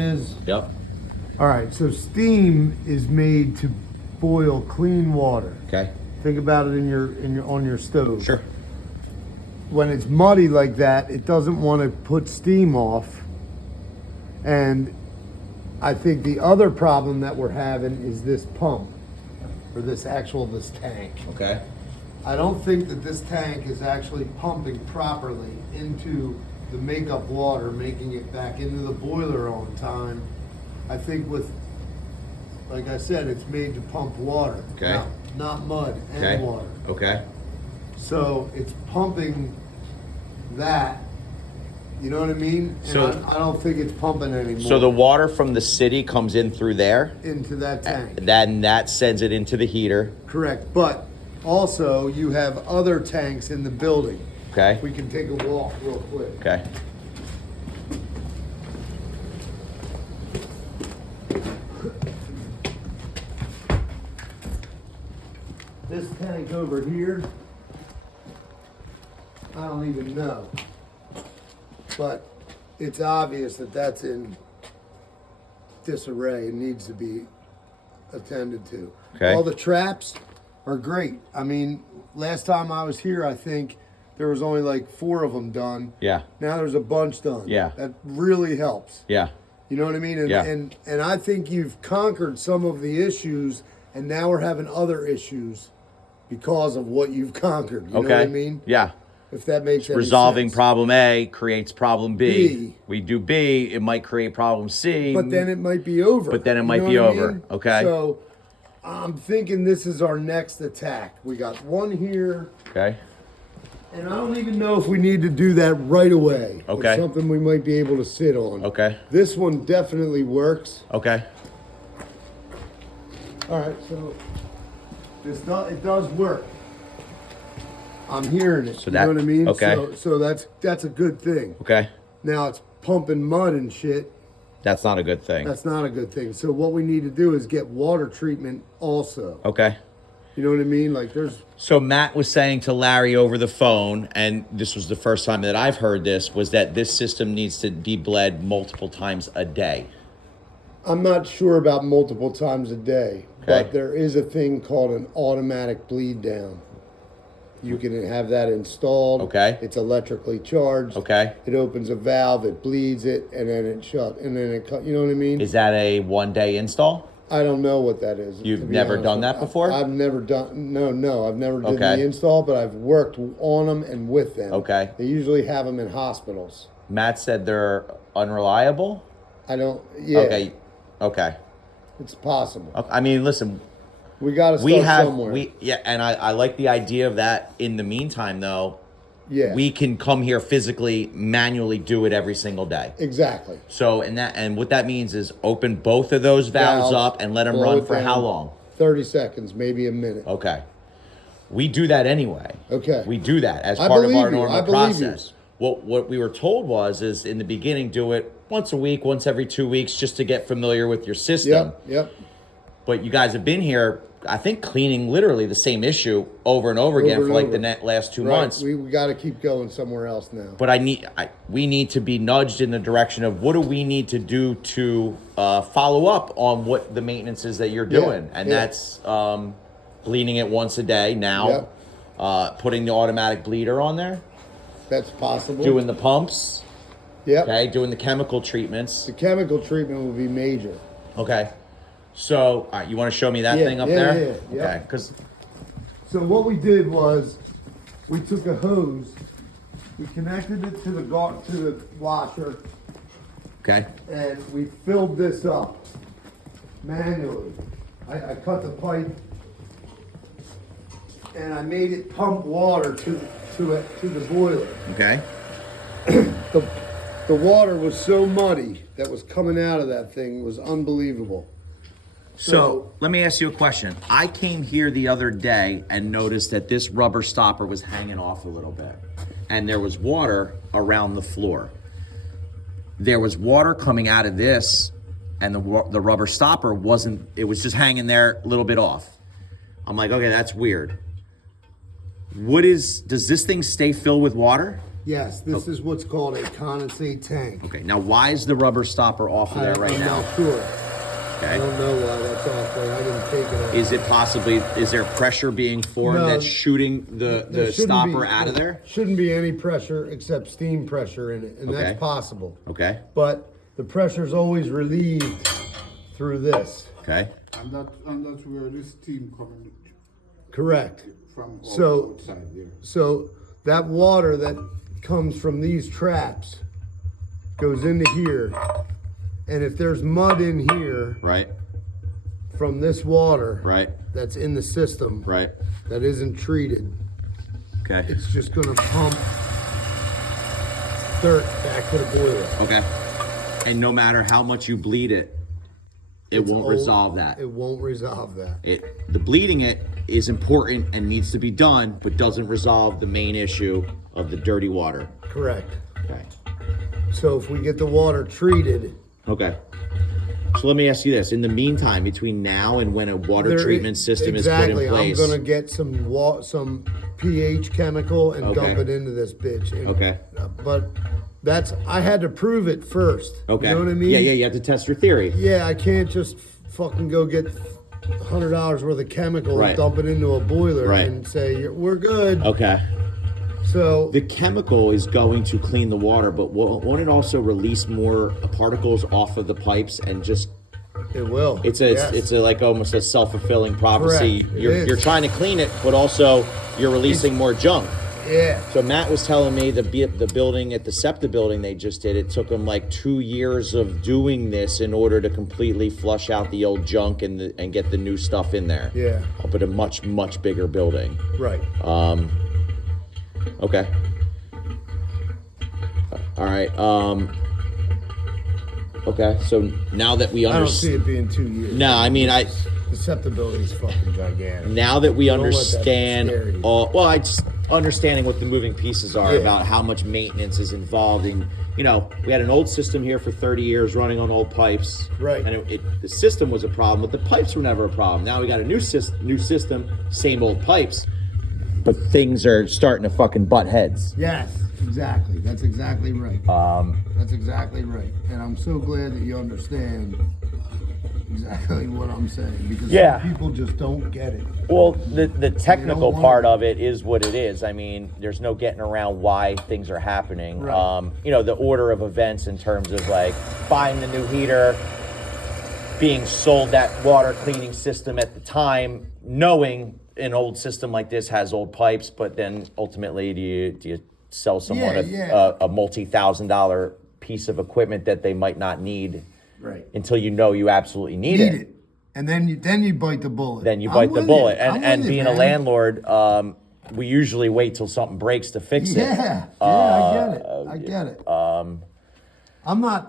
is. Yep. All right, so steam is made to boil clean water. Okay. Think about it on your stove. Sure. When it's muddy like that, it doesn't want to put steam off. And I think the other problem that we're having is this pump, or this tank. Okay. I don't think that this tank is actually pumping properly into the makeup water, making it back into the boiler all the time. I think like I said, it's made to pump water. Okay. Not mud and Okay. water. Okay. So it's pumping that, you know what I mean? And So- I don't think it's pumping anymore. So the water from the city comes in through there, into that tank. then that sends it into the heater. Correct. But also you have other tanks in the building. Okay. We can take a walk real quick. Okay. This tank over here, I don't even know. But it's obvious that that's in disarray and needs to be attended to. Okay. All the traps are great. I mean, last time I was here, I think there was only like 4 of them done. Yeah. Now there's a bunch done. Yeah. That really helps. Yeah. You know what I mean? And, Yeah. and I think you've conquered some of the issues, and now we're having other issues because of what you've conquered. You know what I mean? Yeah. If that makes any Resolving sense. problem A creates problem B. B. We do B, it might create problem C. But then it might be over. But then it You might know be what I over. mean? Okay. So I'm thinking this is our next attack. We got one here, Okay. and I don't even know if we need to do that right away. Okay. It's something we might be able to sit on. Okay. This one definitely works. Okay. All right, so it does work. I'm hearing it. So you that- know what I mean? okay. So that's a good thing. Okay. Now it's pumping mud and shit. That's not a good thing. That's not a good thing. So what we need to do is get water treatment also. Okay. You know what I mean? Like there's So Matt was saying to Larry over the phone, and this was the first time that I've heard this, was that this system needs to be bled multiple times a day. I'm not sure about multiple times a day, Okay. but there is a thing called an automatic bleed down. You can have that installed. Okay. It's electrically charged. Okay. It opens a valve, it bleeds it, and then it shut, and then it cut. You know what I mean? Is that a 1-day install? I don't know what that is. You've to be never honest done with that you. before? I've never done. No, I've never done Okay. the install, but I've worked on them and with them. Okay. They usually have them in hospitals. Matt said they're unreliable? I don't. Yeah. Okay. Okay. It's possible. I mean, listen, We got to start we have, somewhere. and I like the idea of that. In the meantime, though, yeah. we can come here physically, manually do it every single day. Exactly. So, and what that means is open both of those valves up and let them blow run it for how down. long? 30 seconds, maybe a minute. Okay. We do that anyway. Okay. We do that as I part of believe our you. normal I believe you. process. What we were told is in the beginning, do it once a week, once every 2 weeks, just to get familiar with your system. Yep. But you guys have been here, I think, cleaning literally the same issue over and over again Over for and like over. the last 2 Right. months. We got to keep going somewhere else now. But we need to be nudged in the direction of what do we need to do to follow up on what the maintenance is that you're doing, and that's bleeding it once a day now, putting the automatic bleeder on there, That's possible. doing the pumps, Yep. okay, doing the chemical treatments, The chemical treatment will be major. okay. So, all right, you want to show me that Yeah, thing up yeah, there? yeah. Okay, because So what we did was, we took a hose, we connected it to the washer, okay, and we filled this up manually. I cut the pipe, and I made it pump water to the boiler. okay, The water was so muddy that was coming out of that thing was unbelievable. So let me ask you a question. I came here the other day and noticed that this rubber stopper was hanging off a little bit, and there was water around the floor. There was water coming out of this, and the rubber stopper wasn't. It was just hanging there a little bit off. I'm like, okay, that's weird. Does this thing stay filled with water? Yes, this is what's called a condensate tank. Okay, now why is the rubber stopper off of there right I'm now? not sure. I Okay. don't know why that's off there. I didn't take it off. Is it possibly, is there pressure being formed No. that's shooting There the shouldn't stopper be- out of there? Shouldn't be any pressure except steam pressure in it, and Okay. that's possible. Okay, But the pressure's always relieved through this. okay, And that's where this steam coming Correct. from So- outside there. So that water that comes from these traps goes into here, and if there's mud in here right, from this water right, that's in the system right, that isn't treated, okay, it's just gonna pump dirt back to the boiler. okay. And no matter how much you bleed it, it It's won't old- resolve that. It won't resolve that. The bleeding it is important and needs to be done, but doesn't resolve the main issue of the dirty water. Correct. Okay. So if we get the water treated, Okay. So let me ask you this: in the meantime, between now and when a water there treatment is- system exactly, is put in place, I'm gonna get some pH chemical and Okay. dump it into this bitch. And- Okay. But I had to prove it first. okay, You know what I mean? yeah, you have to test your theory. Yeah, I can't just fucking go get $100 worth of chemical Right. and dump it into a boiler Right. and say we're good. Okay. So The chemical is going to clean the water, but won't it also release more particles off of the pipes and just? it will. It's Yes. a like almost a self-fulfilling prophecy. Correct, it You're is. you're trying to clean it, but also you're releasing more junk. Yeah. So Matt was telling me the building at the SEPTA building they just did, it took them like 2 years of doing this in order to completely flush out the old junk and get the new stuff in there. Yeah. Up at a much bigger building. Right. Okay. All right. Okay. So now that we I don't see understand, it being 2 years. no, I mean The SEPTA building's fucking gigantic. now that we Don't let that understand scare you. all, well, I just understanding what the moving pieces are Yeah. about how much maintenance is involved in, we had an old system here for 30 years running on old pipes. Right. And the system was a problem, but the pipes were never a problem. Now we got a new system, same old pipes, but things are starting to fucking butt heads. Yes, exactly. That's exactly right. That's exactly right. And I'm so glad that you understand exactly what I'm saying because Yeah. some people just don't get it. Well, the technical want part it. of it is what it is. I mean, there's no getting around why things are happening. Right. The order of events in terms of like buying the new heater, being sold that water cleaning system at the time, knowing an old system like this has old pipes, but then ultimately do you sell someone Yeah. a multi-$1,000 piece of equipment that they might not need Right. until you know you absolutely need it. And then you bite the bullet. Then you I'm bite the with bullet. you. I'm And with you, being a man. landlord, we usually wait till something breaks to fix it. Yeah, I get it. I get it. I'm not.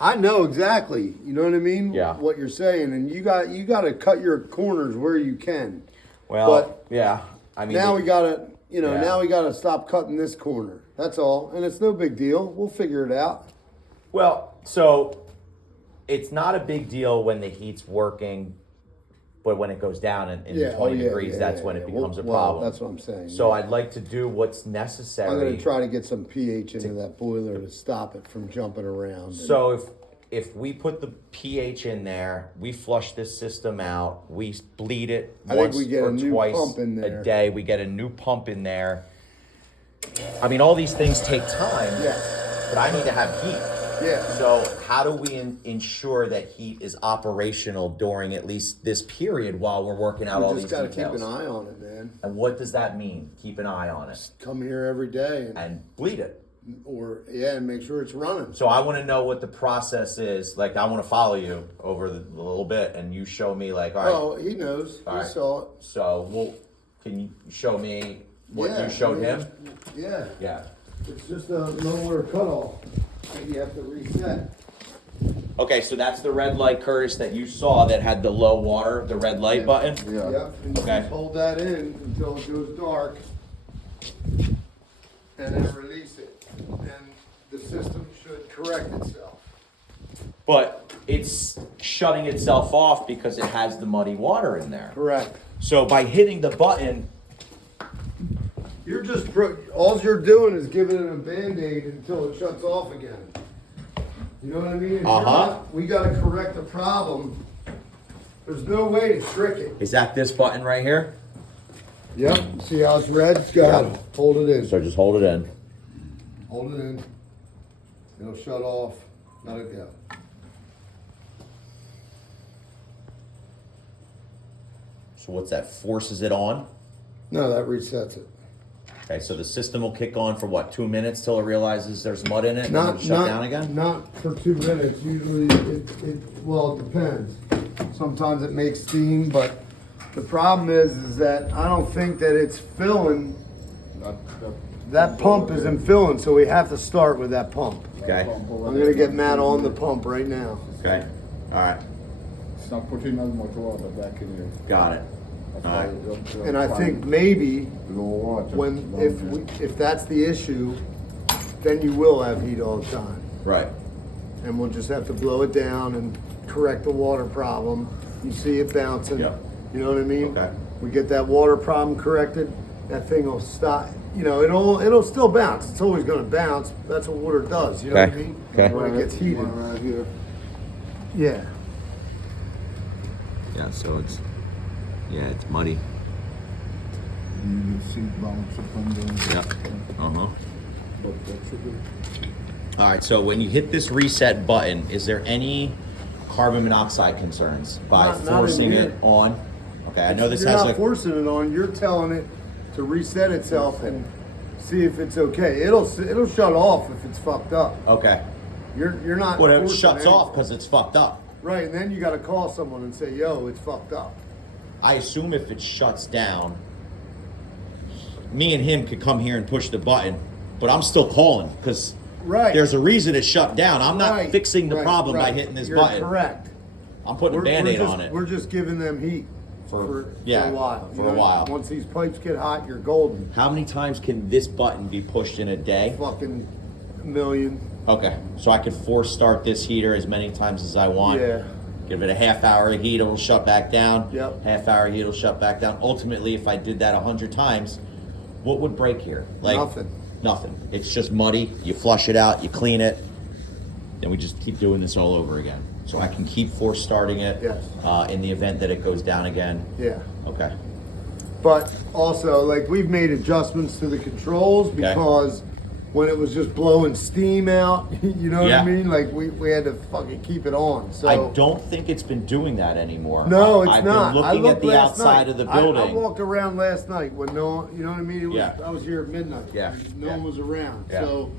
I know exactly. You know what I mean? Yeah. What you're saying, and you got to cut your corners where you can. Well, But yeah. I mean, now we gotta, Yeah. now we gotta stop cutting this corner. That's all, and it's no big deal. We'll figure it out. well, so it's not a big deal when the heat's working, but when it goes down in 20 degrees, that's when it becomes a problem. That's what I'm saying. So yeah. I'd like to do what's necessary. I'm gonna try to get some pH into that boiler to stop it from jumping around. and- So if we put the pH in there, we flush this system out, we bleed it I think once we get or a new twice pump in a there. day. We get a new pump in there. I mean, all these things take time, Yes. but I need to have heat. Yeah. So how do we ensure that heat is operational during at least this period while we're working out all You these just gotta details? keep an eye on it, man. And what does that mean? Keep an eye on it Come here every day, and bleed it. and make sure it's running. So I want to know what the process is. Like, I want to follow you over the little bit, and you show me, like, all right. Oh, he knows. all He right. saw it. So, can you show me what Yeah, you showed I mean, him? Yeah. Yeah. It's just a lower cutoff that you have to reset. Okay, so that's the red light, Curtis, that you saw that had the low water, the red light button. Yeah. Yep. And you Okay. just hold that in until it goes dark, and then release it, and the system should correct itself. But it's shutting itself off because it has the muddy water in there. Correct. So by hitting the button, You're just, all you're doing is giving it a Band-Aid until it shuts off again. You know what I mean? If you're Uh-huh. not- We gotta correct the problem. There's no way to trick it. Is that this button right here? Yep, see how it's red? Got it. Hold it in. So just hold it in. Hold it in. It'll shut off. Let it go. So what's that? Forces it on? No, that resets it. Okay, so the system will kick on for what, 2 minutes till it realizes there's mud in it and then Not, it'll shut not, down again? not for 2 minutes. Usually well, it depends. Sometimes it makes steam, but the problem is that I don't think that it's filling. That pump isn't filling, so we have to start with that pump. Okay, I'm gonna get Matt on the pump right now. okay, all right, It's not putting as much water back in there. got it. That's All why right. it's And I think maybe low water. when, low if that's the issue, then you will have heat all the time. Right, And we'll just have to blow it down and correct the water problem. You see it bouncing, Yep. you know what I mean? Okay. We get that water problem corrected, that thing will stop, you know, it'll still bounce. It's always gonna bounce. That's what water does, you know what I Okay. mean? Okay. When it gets heated. One right here. Yeah. yeah, so it's muddy. You see it bounce up and down. Yep. Uh-huh. But that should be. All right, so when you hit this reset button, is there any carbon monoxide concerns by Not in forcing here. it on? Okay, I know this You're has not a, forcing it on, you're telling it to reset itself and see if it's okay. It'll shut off if it's fucked up. okay. You're not. Well, it forcing shuts anything. off because it's fucked up. Right, and then you gotta call someone and say, yo, it's fucked up. I assume if it shuts down, me and him could come here and push the button, but I'm still calling because Right. there's a reason it shut down. I'm not Right, fixing the right, problem by right. hitting this You're button. correct. I'm putting a Band-Aid on it. We're just giving them heat for yeah, a while. for a while. Once these pipes get hot, you're golden. How many times can this button be pushed in a day? Fucking million. Okay, so I could force start this heater as many times as I want. Yeah. Give it a half hour of heat, it'll shut back down. Yep. Half hour of heat, it'll shut back down. Ultimately, if I did that 100 times, what would break here? Nothing. Nothing. It's just muddy. You flush it out, you clean it, then we just keep doing this all over again. So I can keep force starting it. Yes. In the event that it goes down again. Yeah. Okay. But also, like, we've made adjustments to the controls because when it was just blowing steam out, you know Yeah. what I mean? Like, we had to fucking keep it on. So I don't think it's been doing that anymore. No, it's I've not. been I looking at looked the last outside night. of the I building. walked around last night when no, you know what I mean? It was, Yeah. I was here at midnight. Yeah, No yeah. one was around. Yeah. So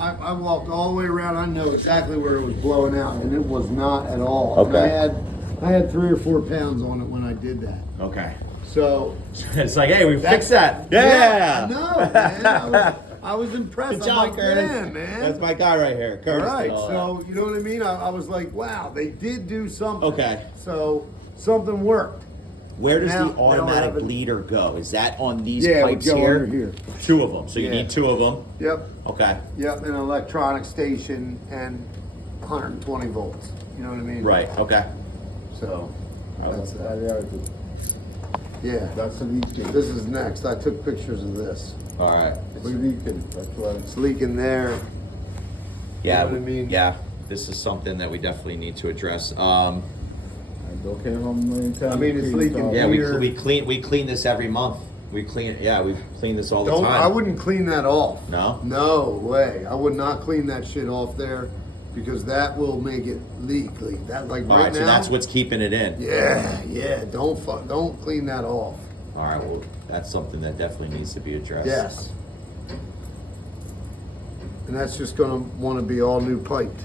I walked all the way around. I know exactly where it was blowing out, and it was not at all. And Okay. I had 3 or 4 pounds on it when I did that. Okay. So It's like, hey, we fixed that. I Yeah. know, man. I was impressed. Good I'm job, like, Curtis. yeah, man. That's my guy right here. All Curtis. did right, all so you know what I mean? I was like, wow, they did do something. Okay. So something worked. that. Where does now- the now automatic having- bleeder go? Is that on these Yeah, it would pipes go here? under here. 2 of them. So you Yeah. need 2 of them. Yep. Okay. Yep, an electronic station and 120 volts. You know what I mean? Right. Okay. So that's I reality. yeah. That's leaking. This is next. I took pictures of this. All right. It's leaking. That's why. It's leaking there. Yeah. know what I mean? Yeah. This is something that we definitely need to address. I don't care how many times. I mean, it's clean leaking. out. Yeah, Here. we clean this every month. We clean it. Yeah, we clean this all the Don't. time. I wouldn't clean that off. No? No way. I would not clean that shit off there because that will make it leak. That like All right right. now. So that's what's keeping it in. Yeah. Don't clean that off. All right. Well, that's something that definitely needs to be addressed. Yes. And that's just gonna want to be all new piped.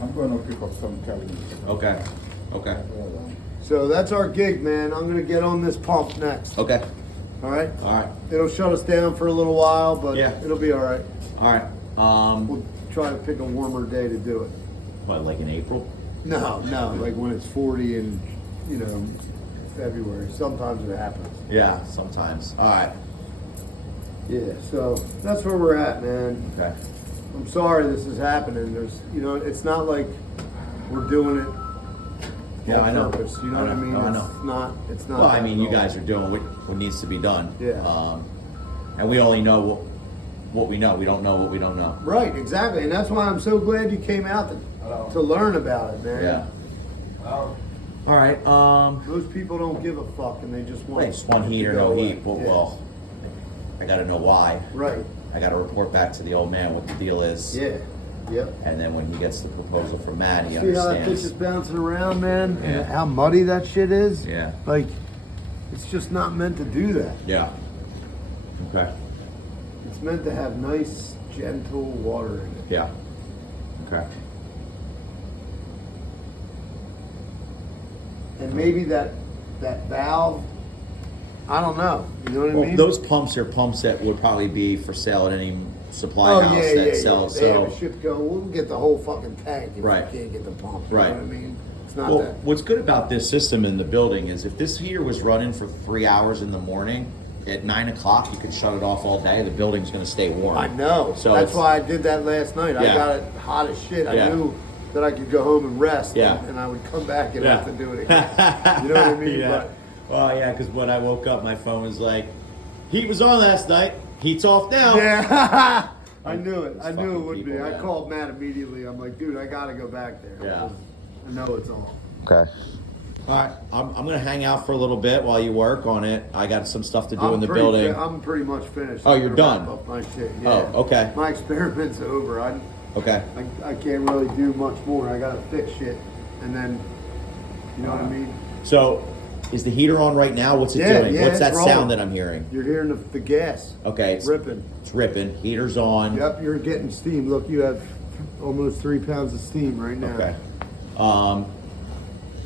I'm gonna pick up some cabinets. Okay. Okay. So that's our gig, man. I'm gonna get on this pump next. Okay. All right. All right. It'll shut us down for a little while, but Yeah. it'll be all right. All right. We'll try to pick a warmer day to do it. What, like in April? No, like when it's 40 in, February. Sometimes it happens. Yeah, sometimes. All right. Yeah. So that's where we're at, man. Okay. I'm sorry this is happening. There's, it's not like we're doing it Yeah, on I know. purpose. You know what I mean? No, I know. It's not. Well, I that mean, at you all. guys are doing what needs to be done. Yeah. And we only know what we know. We don't know what we don't know. Right, exactly, and that's why I'm so glad you came out to learn about it, man. Yeah. All right. Most people don't give a fuck, and they just want. Just one heat or to go no away. heat. Well, Yeah. well, I got to know why. Right. I got to report back to the old man what the deal is. Yeah. Yep. And then when he gets the proposal from Matt, he See how that bitch understands. is bouncing around, man? Yeah. And how muddy that shit is? Yeah. Like, it's just not meant to do that. Yeah. Okay. It's meant to have nice, gentle water in it. Yeah. Okay. And maybe that valve, I don't know. You know what I Well, mean? those pumps are pumps that would probably be for sale at any supply oh, house yeah, that yeah, sells. yeah. They have So, a ship go, we'll get the whole fucking tank if Right. we can't get the pump. You Right. know what I mean? It's not well, that. what's good about this system in the building is if this heater was running for 3 hours in the morning, at 9 o'clock you could shut it off all day. The building's going to stay warm. I know. So That's it's- why I did that last night. I Yeah. got it hot as shit. Yeah. I knew that I could go home and rest. Yeah. And I would come back and Yeah. have to do it again. You know what I mean? Yeah. But Well, yeah, because when I woke up, my phone was like, "Heat was on last night. Heat's off now." yeah. I knew it. These I knew it fucking would be. people, I man. called Matt immediately. I'm like, dude, I gotta go back there. Yeah. I know it's on. Okay. All right. I'm going to hang out for a little bit while you work on it. I got some stuff to do in the building. I'm pretty much finished. Oh, I'm you're gonna wrap done? Up my shit. Yeah. Oh, okay. My experiment's over. Okay. I can't really do much more. I gotta fix shit, and then, you know what I mean. So, is the heater on right now? What's it Yeah, doing? yeah, What's it's that rolling. sound that I'm hearing? You're hearing the gas. Okay. Ripping. It's ripping. Heater's on. Yep, you're getting steam. Look, you have almost 3 pounds of steam right now. Okay.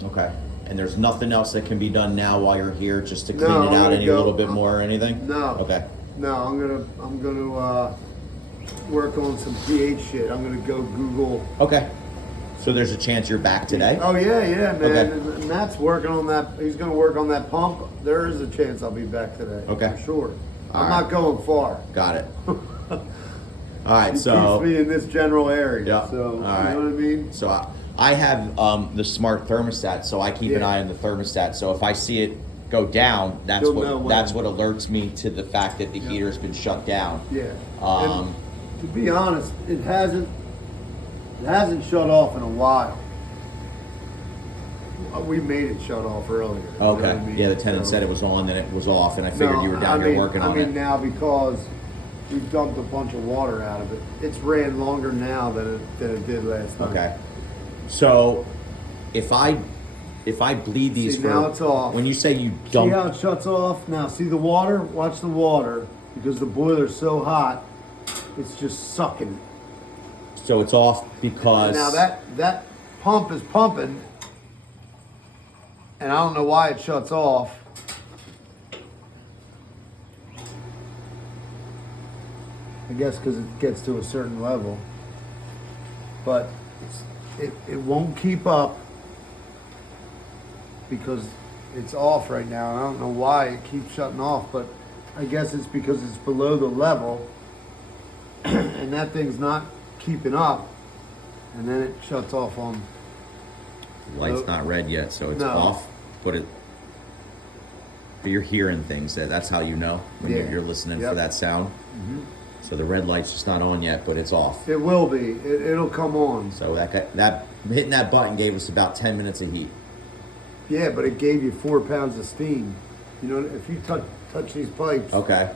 Okay. And there's nothing else that can be done now while you're here, just to clean No, it I'm out gonna any go- little bit more or anything? No. Okay. No, I'm gonna work on some pH shit. I'm gonna go Google. Okay. So there's a chance you're back today? Oh yeah, man. Okay. And Matt's working on that. He's gonna work on that pump. There is a chance I'll be back today. Okay. For sure. All I'm right. not going far. Got it. All right, He so keeps me in this general area. Yeah. So All right. you know what I mean? so I have the smart thermostat, so I keep an Yeah. eye on the thermostat. So if I see it go down, that's You'll know when. what alerts me to the fact that the heater's been shut down. Yeah. Um, And to be honest, it hasn't shut off in a while. We made it shut off earlier. you know Okay. what I mean? Yeah, the tenant So- said it was on, then it was off, and I figured you were down here working on I mean it. now because we've dumped a bunch of water out of it. It's ran longer now than it did last night. Okay. So if I bleed these See, for now it's off. when you say you See dump, how it shuts off? Now see the water? Watch the water because the boiler's so hot, it's just sucking it. so it's off because Now that pump is pumping, and I don't know why it shuts off. I guess because it gets to a certain level, but it won't keep up because it's off right now. I don't know why it keeps shutting off, but I guess it's because it's below the level, and that thing's not keeping up, and then it shuts off on. the light's not red yet, so it's No. off. But you're hearing things. That's how you know when Yeah. you're listening Yep. for that sound. So the red light's just not on yet, but it's off. It will be. It'll come on. So that hitting that button gave us about 10 minutes of heat. Yeah, but it gave you 4 pounds of steam. You know, if you touch these pipes, Okay.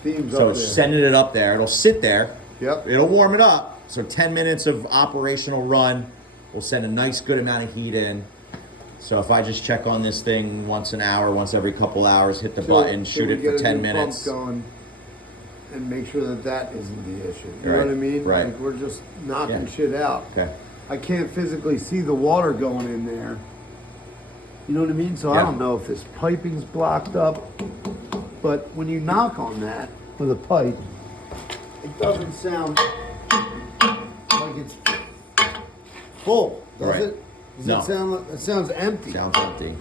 steam's So up it's there. sending it up there. It'll sit there. Yep. It'll warm it up. So 10 minutes of operational run will send a nice good amount of heat in. So if I just check on this thing once an hour, once every couple hours, hit the Till- button, till shoot we it get for a 10 new pump minutes. going and make sure that isn't the issue. You know Right, what I mean? right. Like we're just knocking Yeah. shit out. Okay. I can't physically see the water going in there. You know what I mean? So I Yeah. don't know if this piping's blocked up. But when you knock on that with a pipe, it doesn't sound like it's full, does Right. it? Does No. it sound like, it sounds empty. Sounds empty.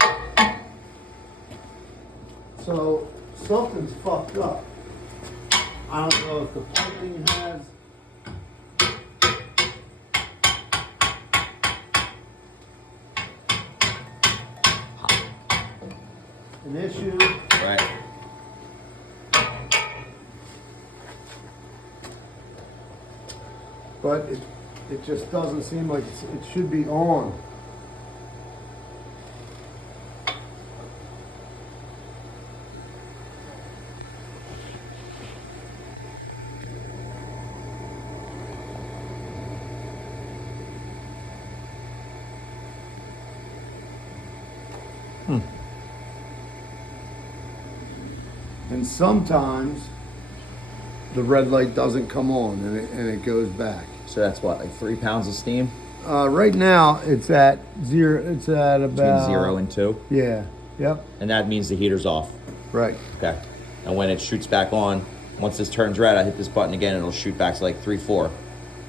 So something's fucked up. I don't know if the piping has an issue. Right. but it just doesn't seem like it should be on. And sometimes the red light doesn't come on and it goes back. So that's what, like 3 pounds of steam? Right now it's at zero. It's at about Between 0 and 2? Yeah. Yep. And that means the heater's off. Right. Okay. And when it shoots back on, once this turns red, I hit this button again and it'll shoot back to like 3, 4.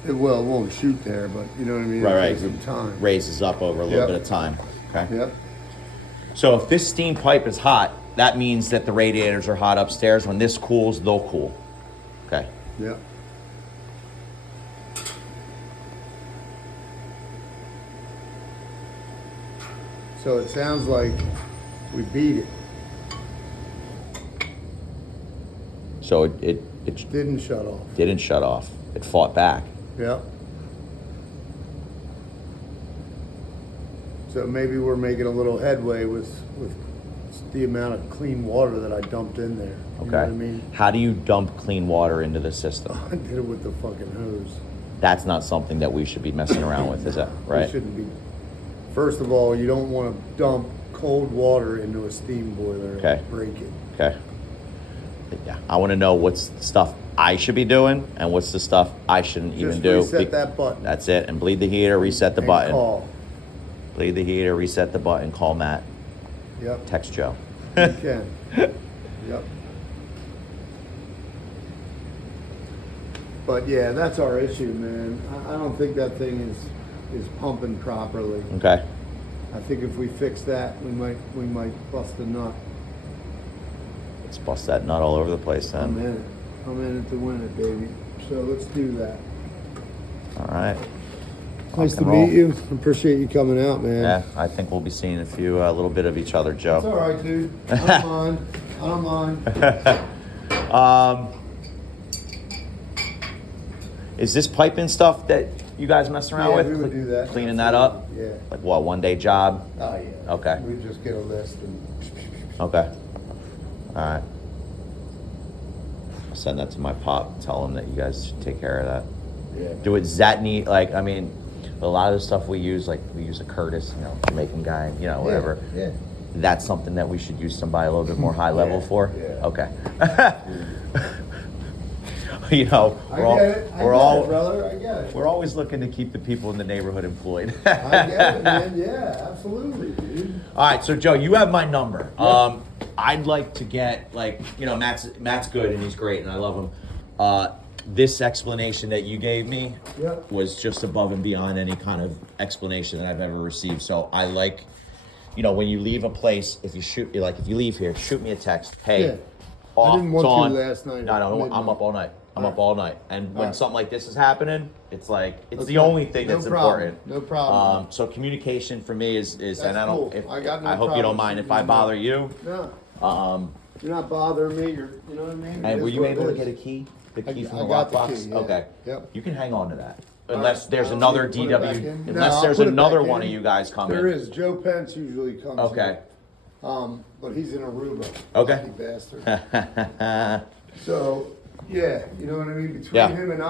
It won't shoot there, but you know what I mean. Right, It right. takes some time. Raises up over a little Yep. bit of time. Okay. Yep. So if this steam pipe is hot, that means that the radiators are hot upstairs. When this cools, they'll cool. Okay. Yep. So it sounds like we beat it. So it Didn't shut off. didn't shut off. It fought back. Yep. So maybe we're making a little headway with the amount of clean water that I dumped in there. You know what I Okay. mean? How do you dump clean water into the system? I did it with the fucking hose. That's not something that we should be messing around with, is that We right? shouldn't be. First of all, you don't want to dump cold water into a steam boiler Okay. and break it. Okay. Yeah, I want to know what's the stuff I should be doing and what's the stuff I shouldn't Just even do. reset that button. That's it. And bleed the heater, reset the and button. Call. Bleed the heater, reset the button, call Matt, Yep. text Joe. You can. Yep. But yeah, that's our issue, man. I don't think that thing is pumping properly. Okay. I think if we fix that, we might bust a nut. Let's bust that nut all over the place I'm then. in it. I'm in it to win it, baby. So let's do that. All right. Nice Rock to and roll. meet you. Appreciate you coming out, man. Yeah, I think we'll be seeing a little bit of each other, It's all Joe. right, dude. I don't mind. I don't mind. Is this piping stuff that you guys mess around Yeah, with? we would do that. Cleaning that up? Yeah. Like what, 1-day job? Oh, yeah. Okay. We just get a list and. Okay. All right. I'll send that to my pop. Tell him that you guys should take care of that. Yeah. Does that need, like, I mean, a lot of the stuff we use, like we use a Curtis, you know, Jamaican guy, you know, whatever. Yeah. That's something that we should use somebody a little bit more high level Yeah, for? yeah. Okay. You know, I get it. we're all, brother. I get it. we're always looking to keep the people in the neighborhood employed. I get it, man. Yeah, absolutely, dude. All right, so Joe, you have my number. I'd like to get, like, you know, Matt's good and he's great and I love him. This explanation that you gave me Yep. was just above and beyond any kind of explanation that I've ever received. So I like, you know, when you leave a place, if you leave here, shoot me a text. Hey, Yeah. off, I didn't it's want on. to last night. No, I'm midnight. up all night. I'm up all night. And when Alright. something like this is happening, it's like, it's the Okay. only thing No that's problem. important. No problem. So communication for me is That's and I don't, cool. if, I got no I hope you don't problem mind if shooting I you bother up. you. No, you're not bothering me. You know what I mean? It And is were you what able it to get a is. key? The I- key from I the got the lockbox? key, yeah. Okay. Yep. You can hang on to that. All Unless right. there's I'll another put it back DW, in. No, unless I'll there's put it another back one in. of you guys coming. There is. Joe Pence usually comes. Okay. Here. But he's in Aruba. Okay. Lucky bastard. So, yeah, you know what I mean? Between Yeah. him and I.